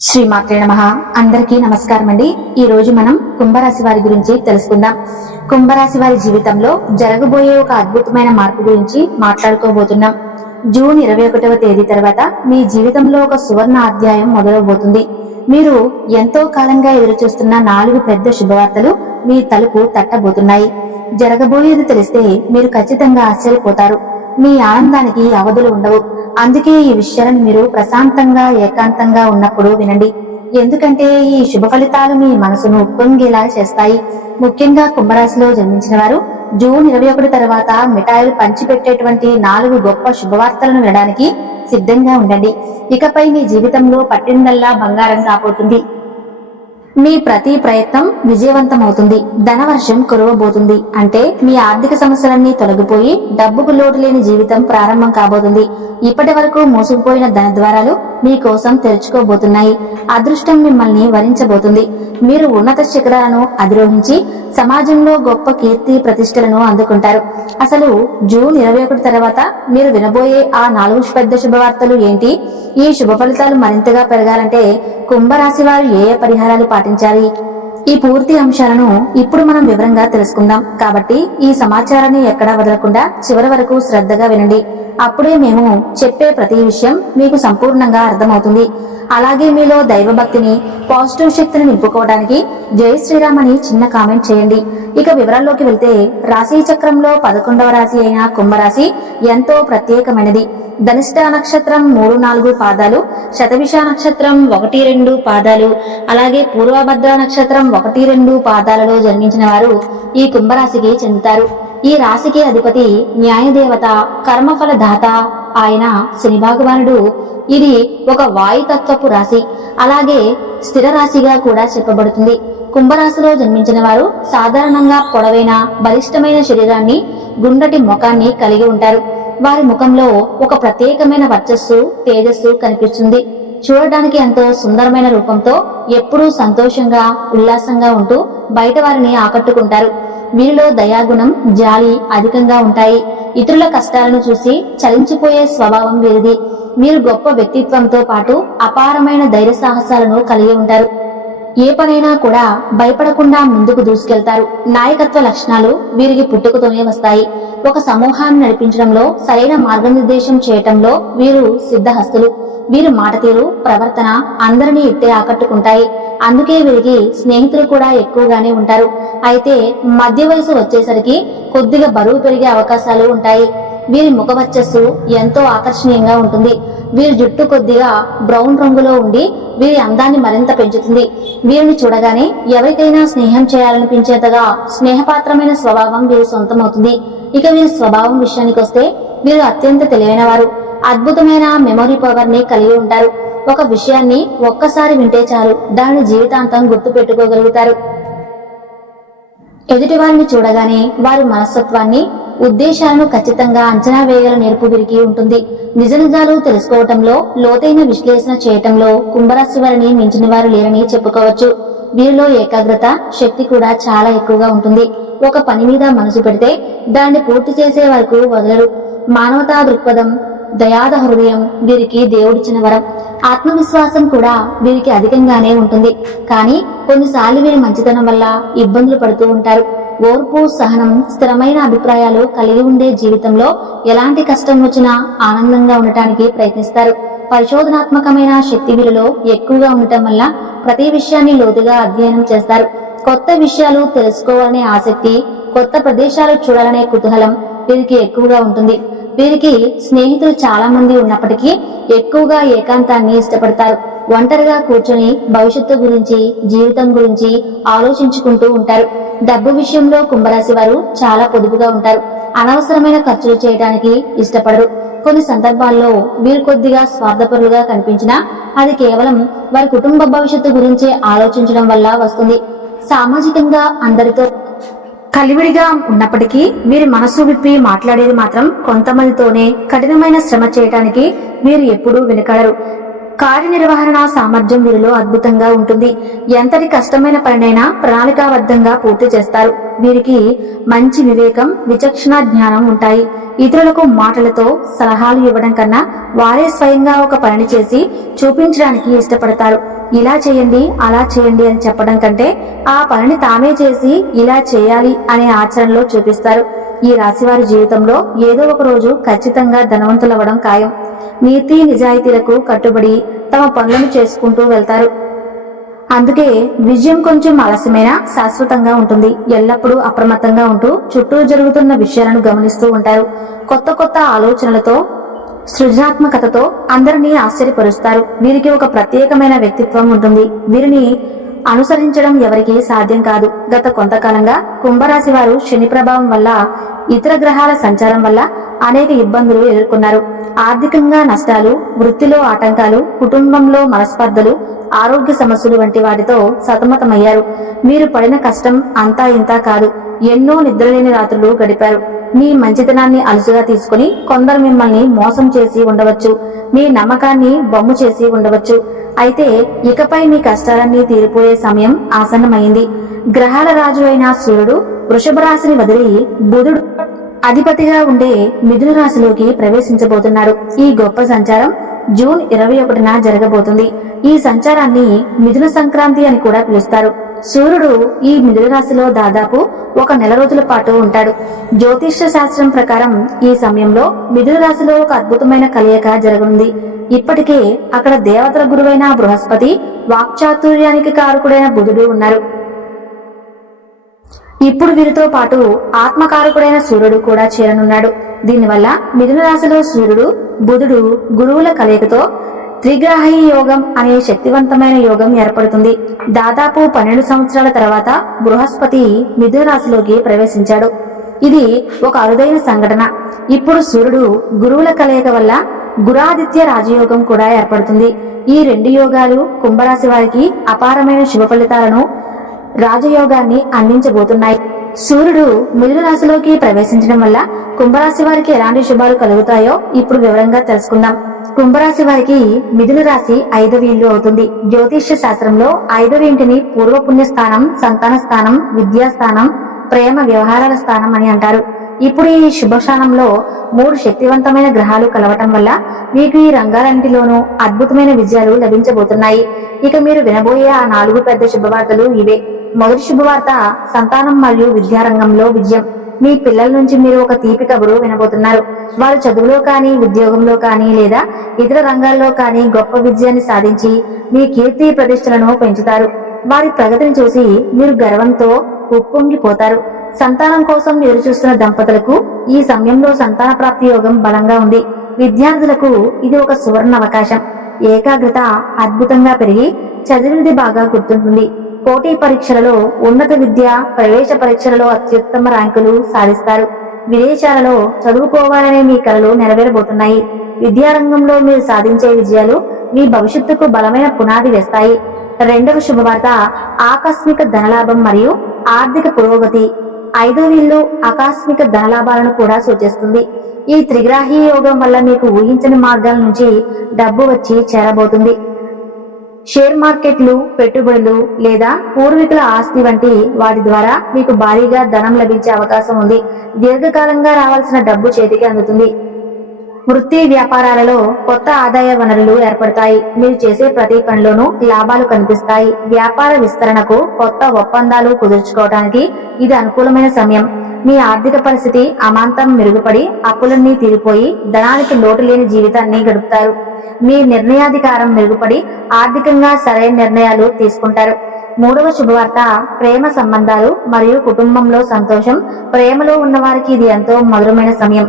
శ్రీమాత్రే నమః. అందరికీ నమస్కారం అండి. ఈ రోజు మనం కుంభరాశి వారి గురించి తెలుసుకుందాం. కుంభరాశి వారి జీవితంలో జరగబోయే ఒక అద్భుతమైన మార్పు గురించి మాట్లాడుకోబోతున్నాం. జూన్ 21వ తేదీ తర్వాత మీ జీవితంలో ఒక సువర్ణ అధ్యాయం మొదలవబోతుంది. మీరు ఎంతో కాలంగా ఎదురుచూస్తున్న 4 పెద్ద శుభవార్తలు మీ తలుపు తట్టబోతున్నాయి. జరగబోయేది తెలిస్తే మీరు ఖచ్చితంగా ఆశ్చర్యపోతారు. మీ ఆనందానికి అవధులు ఉండవు. అందుకే ఈ విషయాలను మీరు ప్రశాంతంగా ఏకాంతంగా ఉన్నప్పుడు వినండి. ఎందుకంటే ఈ శుభ ఫలితాలు మీ మనసును ఉప్పొంగేలా చేస్తాయి. ముఖ్యంగా కుంభరాశిలో జన్మించిన వారు జూన్ 21 తర్వాత మిఠాయిలు పంచిపెట్టేటువంటి 4 గొప్ప శుభవార్తలను వినడానికి సిద్ధంగా ఉండండి. ఇకపై మీ జీవితంలో పట్టిందల్లా బంగారం కాబోతుంది. మీ ప్రతి ప్రయత్నం విజయవంతమవుతుంది. ధనవర్షం కురవబోతుంది. అంటే మీ ఆర్థిక సమస్యలన్నీ తొలగిపోయి డబ్బుకు లోటు లేని జీవితం ప్రారంభం కాబోతుంది. ఇప్పటి వరకు మూసుకుపోయిన ధన ద్వారాలు మీకోసం తెరుచుకోబోతున్నాయి. అదృష్టం మిమ్మల్ని వరించబోతుంది. మీరు ఉన్నత శిఖరాలను అధిరోహించి సమాజంలో గొప్ప కీర్తి ప్రతిష్టలను అందుకుంటారు. అసలు జూన్ 21 తర్వాత మీరు వినబోయే ఆ 4 పెద్ద శుభవార్తలు ఏంటి? ఈ శుభ ఫలితాలు మరింతగా పెరగాలంటే కుంభరాశి వారు ఏ పరిహారాలు పాటించాలి? ఈ పూర్తి అంశాలను ఇప్పుడు మనం వివరంగా తెలుసుకుందాం. కాబట్టి ఈ సమాచారాన్ని ఎక్కడా వదలకుండా చివరి వరకు శ్రద్ధగా వినండి. అప్పుడే మేము చెప్పే ప్రతి విషయం మీకు సంపూర్ణంగా అర్థమవుతుంది. అలాగే మీలో దైవభక్తిని, పాజిటివ్ శక్తిని నింపుకోవడానికి జై శ్రీరామ్ అని చిన్న కామెంట్ చేయండి. ఇక వివరాల్లోకి వెళ్తే రాశి చక్రంలో 11వ రాశి అయిన కుంభరాశి ఎంతో ప్రత్యేకమైనది. ధనిష్ట నక్షత్రం 3-4 పాదాలు, శతభిష నక్షత్రం 1-2 పాదాలు, అలాగే పూర్వభద్ర నక్షత్రం 1-2 పాదాలలో జన్మించిన వారు ఈ కుంభరాశికి చెందుతారు. ఈ రాశికి అధిపతి న్యాయదేవత, కర్మఫల దాత ఆయన శని భగవానుడు. ఇది ఒక వాయుతత్వపు రాశి, అలాగే స్థిర రాశిగా కూడా చెప్పబడుతుంది. కుంభరాశిలో జన్మించిన వారు సాధారణంగా పొడవైన బలిష్టమైన శరీరాన్ని, గుండ్రటి ముఖాన్ని కలిగి ఉంటారు. వారి ముఖంలో ఒక ప్రత్యేకమైన వర్చస్సు, తేజస్సు కనిపిస్తుంది. చూడడానికి ఎంతో సుందరమైన రూపంతో ఎప్పుడూ సంతోషంగా, ఉల్లాసంగా ఉంటూ బయట వారిని ఆకట్టుకుంటారు. వీరిలో దయాగుణం, జాలి అధికంగా ఉంటాయి. ఇతరుల కష్టాలను చూసి చలించిపోయే స్వభావం వీరిది. వీరు గొప్ప వ్యక్తిత్వంతో పాటు అపారమైన ధైర్య సాహసాలను కలిగి ఉంటారు. ఏ పనైనా కూడా భయపడకుండా ముందుకు దూసుకెళ్తారు. నాయకత్వ లక్షణాలు వీరికి పుట్టుకతోనే వస్తాయి. ఒక సమూహాన్ని నడిపించడంలో, సరైన మార్గనిర్దేశం చేయటంలో వీరు సిద్ధహస్తులు. వీరి మాట తీరు, ప్రవర్తన అందరినీ ఇట్టే ఆకట్టుకుంటాయి. అందుకే వీరికి స్నేహితులు కూడా ఎక్కువగానే ఉంటారు. అయితే మధ్య వయసు వచ్చేసరికి కొద్దిగా బరువు పెరిగే అవకాశాలు ఉంటాయి. వీరి ముఖ వచ్చస్సు ఎంతో ఆకర్షణీయంగా ఉంటుంది. వీరి జుట్టు కొద్దిగా బ్రౌన్ రంగులో ఉండి వీరి అందాన్ని మరింత పెంచుతుంది. వీరిని చూడగానే ఎవరికైనా స్నేహం చేయాలనిపించేంతగా స్నేహపాత్రమైన స్వభావం వీరి సొంతమవుతుంది. ఇక వీరి స్వభావం విషయానికి వస్తే వీరు అత్యంత తెలివైన వారు. అద్భుతమైన మెమొరీ పవర్ ని కలిగి ఉంటారు. ఒక విషయాన్ని ఒక్కసారి వింటే చాలు, దానిని జీవితాంతం గుర్తు పెట్టుకోగలుగుతారు. ఎదుటి వారిని చూడగానే వారి మనస్తత్వాన్ని, ఉద్దేశాలను ఖచ్చితంగా అంచనా వేయగల నేర్పు వీరికి ఉంటుంది. నిజ నిజాలు తెలుసుకోవటంలో, లోతైన విశ్లేషణ చేయటంలో కుంభరాశి వారిని మించిన వారు లేరని చెప్పుకోవచ్చు. వీరిలో ఏకాగ్రత శక్తి కూడా చాలా ఎక్కువగా ఉంటుంది. ఒక పని మీద మనసు పెడితే దాన్ని పూర్తి చేసే వరకు వదలరు. మానవతా దృక్పథం, దయాద హృదయం వీరికి దేవుడిచ్చిన వరం. ఆత్మవిశ్వాసం కూడా వీరికి అధికంగానే ఉంటుంది. కానీ కొన్నిసార్లు వీరి మంచితనం వల్ల ఇబ్బందులు పడుతూ ఉంటారు. ఓర్పు, సహనం, స్థిరమైన అభిప్రాయాలు కలిగి ఉండే జీవితంలో ఎలాంటి కష్టం వచ్చినా ఆనందంగా ఉండటానికి ప్రయత్నిస్తారు. పరిశోధనాత్మకమైన శక్తి వీరిలో ఎక్కువగా ఉండటం వల్ల ప్రతి విషయాన్ని లోతుగా అధ్యయనం చేస్తారు. కొత్త విషయాలు తెలుసుకోవాలనే ఆసక్తి, కొత్త ప్రదేశాలు చూడాలనే కుతూహలం వీరికి ఎక్కువగా ఉంటుంది. వీరికి స్నేహితులు చాలా మంది ఉన్నప్పటికీ ఎక్కువగా ఏకాంతాన్ని ఇష్టపడతారు. ఒంటరిగా కూర్చొని భవిష్యత్తు గురించి, జీవితం గురించి ఆలోచించుకుంటూ ఉంటారు. డబ్బు విషయంలో కుంభరాశి వారు చాలా పొదుపుగా ఉంటారు. అనవసరమైన ఖర్చులు చేయడానికి ఇష్టపడరు. కొన్ని సందర్భాల్లో వీరు కొద్దిగా స్వార్థపరులుగా కనిపించినా అది కేవలం వారి కుటుంబ భవిష్యత్తు గురించే ఆలోచించడం వల్ల వస్తుంది. సామాజికంగా అందరితో కలివిడిగా ఉన్నప్పటికీ వీరి మనసు విప్పి మాట్లాడేది మాత్రం కొంతమందితోనే. కఠినమైన శ్రమ చేయటానికి వీరు ఎప్పుడూ వెనుకాడరు. కార్యనిర్వహణ సామర్థ్యం వీరిలో అద్భుతంగా ఉంటుంది. ఎంతటి కష్టమైన పనినైనా ప్రణాళికాబద్ధంగా పూర్తి చేస్తారు. వీరికి మంచి వివేకం, విచక్షణ జ్ఞానం ఉంటాయి. ఇతరులకు మాటలతో సలహాలు ఇవ్వడం కన్నా వారే స్వయంగా ఒక పనిని చేసి చూపించడానికి ఇష్టపడతారు. ఇలా చేయండి అలా చేయండి అని చెప్పడం కంటే ఆ పనిని తామే చేసి ఇలా చేయాలి అనే ఆచరణలో చూపిస్తారు. ఈ రాశివారి జీవితంలో ఏదో ఒక రోజు ఖచ్చితంగా ధనవంతులవ్వడం ఖాయం. నీతి నిజాయితీలకు కట్టుబడి తమ పనులను చేసుకుంటూ వెళ్తారు. అందుకే విజయం కొంచెం ఆలస్యమైనా శాశ్వతంగా ఉంటుంది. ఎల్లప్పుడూ అప్రమత్తంగా ఉంటూ చుట్టూ జరుగుతున్న విషయాలను గమనిస్తూ ఉంటారు. కొత్త కొత్త ఆలోచనలతో సృజనాత్మకతతో అందరినీ ఆశ్చర్యపరుస్తారు. వీరికి ఒక ప్రత్యేకమైన వ్యక్తిత్వం ఉంటుంది. వీరిని అనుసరించడం ఎవరికీ సాధ్యం కాదు. గత కొంతకాలంగా కుంభరాశి వారు శని ప్రభావం వల్ల, ఇతర గ్రహాల సంచారం వల్ల అనేక ఇబ్బందులు ఎదుర్కొన్నారు. ఆర్థికంగా నష్టాలు, వృత్తిలో ఆటంకాలు, కుటుంబంలో మనస్పర్ధలు, ఆరోగ్య సమస్యలు వంటి వాటితో సతమతమయ్యారు. మీరు పడిన కష్టం అంతా ఇంతా కాదు. ఎన్నో నిద్రలేని రాత్రులు గడిపారు. మీ మంచితనాన్ని అలుసుగా తీసుకుని కొందరు మిమ్మల్ని మోసం చేసి ఉండవచ్చు. మీ నమ్మకాన్ని బొమ్ము చేసి ఉండవచ్చు. అయితే ఇకపై మీ కష్టాలన్నీ తీరిపోయే సమయం ఆసన్నమైంది. గ్రహాల రాజు అయిన సూర్యుడు వృషభ రాశిని వదిలి బుధుడు అధిపతిగా ఉండే మిథున రాశిలోకి ప్రవేశించబోతున్నాడు. ఈ గొప్ప సంచారం జూన్ 21న జరగబోతుంది. ఈ సంచారాన్ని మిథున సంక్రాంతి అని కూడా పిలుస్తారు. సూర్యుడు ఈ మిథున రాశిలో దాదాపు 1 నెల రోజుల పాటు ఉంటాడు. జ్యోతిష్య శాస్త్రం ప్రకారం ఈ సమయంలో మిథున రాశిలో ఒక అద్భుతమైన కలయిక జరగనుంది. ఇప్పటికే అక్కడ దేవతల గురువైన బృహస్పతి, వాక్చాతుర్యానికి కారకుడైన బుధుడు ఉన్నారు. ఇప్పుడు వీరితో పాటు ఆత్మకారకుడైన సూర్యుడు కూడా చేరనున్నాడు. దీనివల్ల మిథున రాశిలో సూర్యుడు, బుధుడు, గురువుల కలయికతో త్రిగ్రాహి యోగం అనే శక్తివంతమైన యోగం ఏర్పడుతుంది. దాదాపు 12 సంవత్సరాల తర్వాత బృహస్పతి మిథున రాశిలోకి ప్రవేశించాడు. ఇది ఒక అరుదైన సంఘటన. ఇప్పుడు సూర్యుడు, గురువుల కలయిక వల్ల గురాదిత్య రాజయోగం కూడా ఏర్పడుతుంది. ఈ 2 యోగాలు కుంభరాశి వారికి అపారమైన శుభ ఫలితాలను, రాజయోగాన్ని అందించబోతున్నాయి. సూర్యుడు మిథున రాశిలోకి ప్రవేశించడం వల్ల కుంభరాశి వారికి ఎలాంటి శుభాలు కలుగుతాయో ఇప్పుడు వివరంగా తెలుసుకుందాం. కుంభరాశి వారికి మిథున రాశి 5వ ఇల్లు అవుతుంది. జ్యోతిష్య శాస్త్రంలో 5వ ఇంటిని పూర్వపుణ్య స్థానం, సంతాన స్థానం, విద్యాస్థానం, ప్రేమ వ్యవహారాల స్థానం అని అంటారు. ఇప్పుడు ఈ శుభస్థానంలో 3 శక్తివంతమైన గ్రహాలు కలవటం వల్ల మీకు ఈ రంగాలన్నింటిలోనూ అద్భుతమైన విజయాలు లభించబోతున్నాయి. ఇక మీరు వినబోయే ఆ 4 పెద్ద శుభవార్తలు ఇవే. మొదటి శుభవార్త సంతానం మరియు విద్యారంగంలో విజయం. మీ పిల్లల నుంచి మీరు ఒక తీపి కబురు వినబోతున్నారు. వారు చదువులో కానీ, ఉద్యోగంలో కానీ లేదా ఇతర రంగాల్లో కానీ గొప్ప విజయాన్ని సాధించి మీ కీర్తి ప్రతిష్టలను పెంచుతారు. వారి ప్రగతిని చూసి మీరు గర్వంతో ఉప్పొంగిపోతారు. సంతానం కోసం ఎదురు చూస్తున్న దంపతులకు ఈ సమయంలో సంతాన ప్రాప్తి యోగం బలంగా ఉంది. విద్యార్థులకు ఇది ఒక సువర్ణ అవకాశం. ఏకాగ్రత అద్భుతంగా పెరిగి చదివినది బాగా గుర్తుంటుంది. పోటీ పరీక్షలలో, ఉన్నత విద్య, ప్రవేశ పరీక్షలలో అత్యుత్తమ ర్యాంకులు సాధిస్తారు. విదేశాలలో చదువుకోవాలనే మీ కలలు నెరవేరబోతున్నాయి. విద్యారంగంలో మీరు సాధించే విజయాలు మీ భవిష్యత్తుకు బలమైన పునాది వేస్తాయి. 2వ శుభవార్త ఆకస్మిక ధనలాభం మరియు ఆర్థిక పురోగతి. 5వ ఇల్లు ఆకస్మిక ధనలాభాలను కూడా సూచిస్తుంది. ఈ త్రిగ్రాహి యోగం వల్ల మీకు ఊహించని మార్గాల నుంచి డబ్బు వచ్చి చేరబోతుంది. షేర్ మార్కెట్లు, పెట్టుబడులు లేదా పూర్వీకుల ఆస్తి వంటి వాటి ద్వారా మీకు భారీగా ధనం లభించే అవకాశం ఉంది. దీర్ఘకాలంగా రావాల్సిన డబ్బు చేతికి అందుతుంది. వృత్తి వ్యాపారాలలో కొత్త ఆదాయ వనరులు ఏర్పడతాయి. మీరు చేసే ప్రతి పనిలోనూ లాభాలు కనిపిస్తాయి. వ్యాపార విస్తరణకు, కొత్త ఒప్పందాలు కుదుర్చుకోవడానికి ఇది అనుకూలమైన సమయం. మీ ఆర్థిక పరిస్థితి అమాంతం మెరుగుపడి అప్పులన్నీ తీరిపోయి ధనానికి లోటు లేని జీవితాన్ని గడుపుతారు. మీ నిర్ణయాధికారం మెరుగుపడి ఆర్థికంగా సరైన నిర్ణయాలు తీసుకుంటారు. 3వ శుభవార్త ప్రేమ సంబంధాలు మరియు కుటుంబంలో సంతోషం. ప్రేమలో ఉన్న వారికి ఇది ఎంతో మధురమైన సమయం.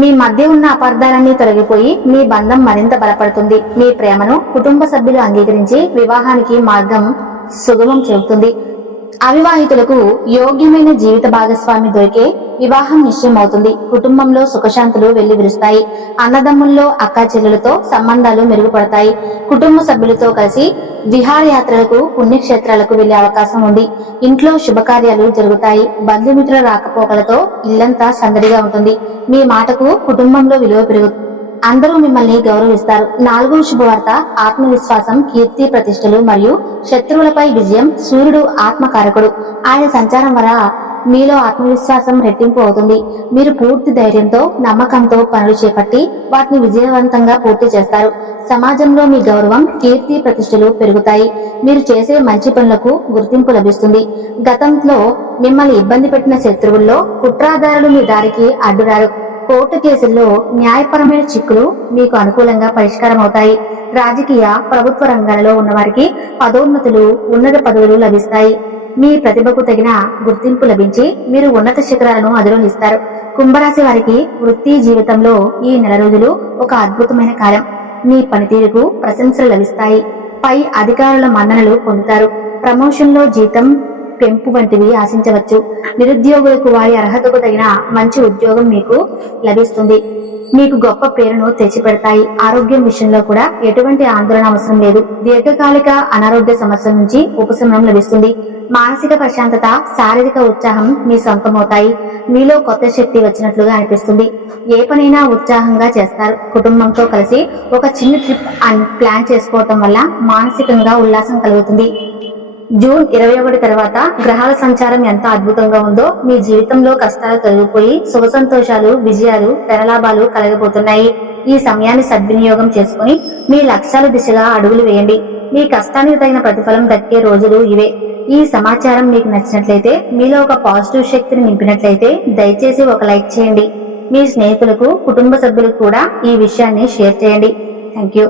మీ మధ్య ఉన్న అపార్థాలన్నీ తొలగిపోయి మీ బంధం మరింత బలపడుతుంది. మీ ప్రేమను కుటుంబ సభ్యులు అంగీకరించి వివాహానికి మార్గం సుగమం చేస్తుంది. అవివాహితులకు యోగ్యమైన జీవిత భాగస్వామి దొరికే వివాహం నిశ్చయం అవుతుంది. కుటుంబంలో సుఖశాంతులు వెల్లివిరుస్తాయి. అన్నదమ్ముల్లో, అక్కా చెల్లెలతో సంబంధాలు మెరుగుపడతాయి. కుటుంబ సభ్యులతో కలిసి విహారయాత్రలకు, పుణ్యక్షేత్రాలకు వెళ్లే అవకాశం ఉంది. ఇంట్లో శుభకార్యాలు జరుగుతాయి. బంధుమిత్రుల రాకపోకలతో ఇల్లంతా సందడిగా ఉంటుంది. మీ మాటకు కుటుంబంలో విలువ పెరుగుతుంది. అందరూ మిమ్మల్ని గౌరవిస్తారు. 4వ శుభవార్త ఆత్మవిశ్వాసం, కీర్తి ప్రతిష్టలు మరియు శత్రువులపై విజయం. సూర్యుడు ఆత్మకారకుడు. ఆయన సంచారం వల్ల మీలో ఆత్మవిశ్వాసం రెట్టింపు అవుతుంది. మీరు పూర్తి ధైర్యంతో, నమ్మకంతో పనులు చేపట్టి వాటిని విజయవంతంగా పూర్తి చేస్తారు. సమాజంలో మీ గౌరవం, కీర్తి ప్రతిష్టలు పెరుగుతాయి. మీరు చేసే మంచి పనులకు గుర్తింపు లభిస్తుంది. గతంలో మిమ్మల్ని ఇబ్బంది పెట్టిన శత్రువుల్లో కుట్రదారులు మీ దారికి అడ్డురారు. కోర్టు కేసుల్లో న్యాయపరమైన చిక్కులు మీకు అనుకూలంగా పరిష్కారం అవుతాయి. రాజకీయ, ప్రభుత్వ రంగాలలో ఉన్నవారికి పదోన్నతులు, ఉన్నత పదవులు లభిస్తాయి. మీ ప్రతిభకు తగిన గుర్తింపు లభించి మీరు ఉన్నత శిఖరాలను అధిరోహిస్తారు. కుంభరాశి వారికి వృత్తి జీవితంలో ఈ నెల రోజులు ఒక అద్భుతమైన కాలం. మీ పనితీరుకు ప్రశంసలు లభిస్తాయి. పై అధికారుల మన్ననలు పొందుతారు. ప్రమోషన్లో జీతం పెంపు వంటివి ఆశించవచ్చు. నిరుద్యోగులకు వారి అర్హతకు తగిన మంచి ఉద్యోగం మీకు లభిస్తుంది. మీకు గొప్ప పేరును తెచ్చిపెడతాయి. ఆరోగ్యం విషయంలో కూడా ఎటువంటి ఆందోళన అవసరం లేదు. దీర్ఘకాలిక అనారోగ్య సమస్యల నుంచి ఉపశమనం లభిస్తుంది. మానసిక ప్రశాంతత, శారీరక ఉత్సాహం మీ సొంతమవుతాయి. మీలో కొత్త శక్తి వచ్చినట్లుగా అనిపిస్తుంది. ఏ పనైనా ఉత్సాహంగా చేస్తారు. కుటుంబంతో కలిసి ఒక చిన్న ట్రిప్ ప్లాన్ చేసుకోవటం వల్ల మానసికంగా ఉల్లాసం కలుగుతుంది. జూన్ 21 తర్వాత గ్రహాల సంచారం ఎంత అద్భుతంగా ఉందో మీ జీవితంలో కష్టాలు తొలగిపోయి శుభ సంతోషాలు, విజయాలు, తెరలాభాలు కలగబోతున్నాయి. ఈ సమయాన్ని సద్వినియోగం చేసుకుని మీ లక్ష్యాల దిశగా అడుగులు వేయండి. మీ కష్టానికి తగిన ప్రతిఫలం దక్కే రోజులు ఇవే. ఈ సమాచారం మీకు నచ్చినట్లయితే, మీలో ఒక పాజిటివ్ శక్తిని నింపినట్లయితే దయచేసి ఒక లైక్ చేయండి. మీ స్నేహితులకు, కుటుంబ సభ్యులకు కూడా ఈ విషయాన్ని షేర్ చేయండి. Thank you.